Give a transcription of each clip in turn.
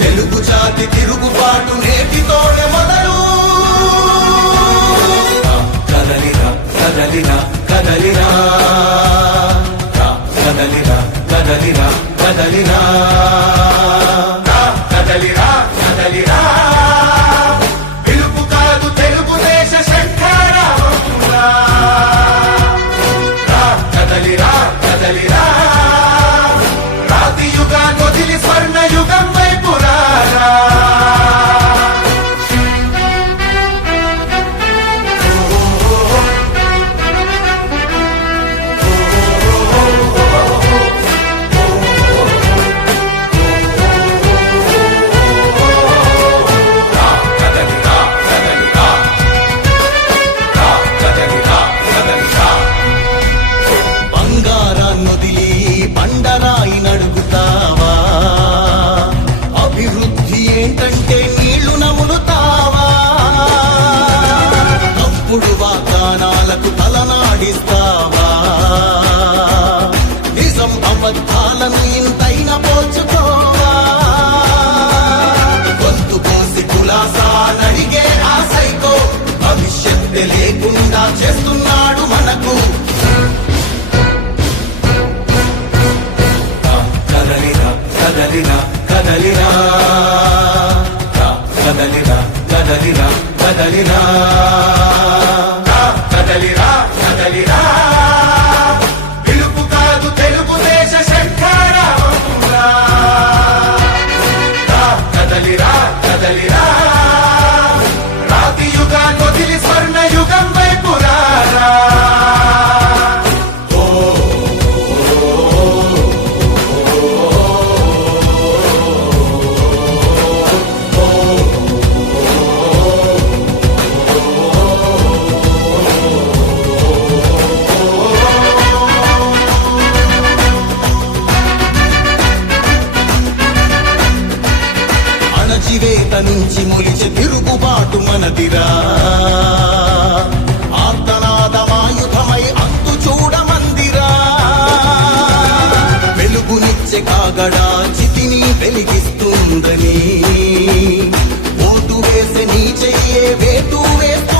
తెలుగు జాతి తిరుగుబాటు నేటితోనే మొదలు. కదలిరా కదలిరా కదలిరా కదలిరా కదలిరా కదలిరా లేకుండా చేస్తున్నాడు మనకు. కదలిరా కదలిరా కదలిరా కదలిరా కదలిరా కదలిరా మంచి మొలిచి తిరుగుబాటు మనదిరా. ఆర్తనాదమాయుధమై అంతు చూడ చూడమందిరా వెలుగునిచ్చే కాగడా చితిని వెలిగిస్తుందని. ఓటు వేసే నీ చెయ్యే వేటు వేస్తూ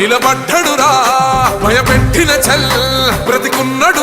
నిలబడ్డడురా భయపెట్టిన చల్ బ్రతికున్నడు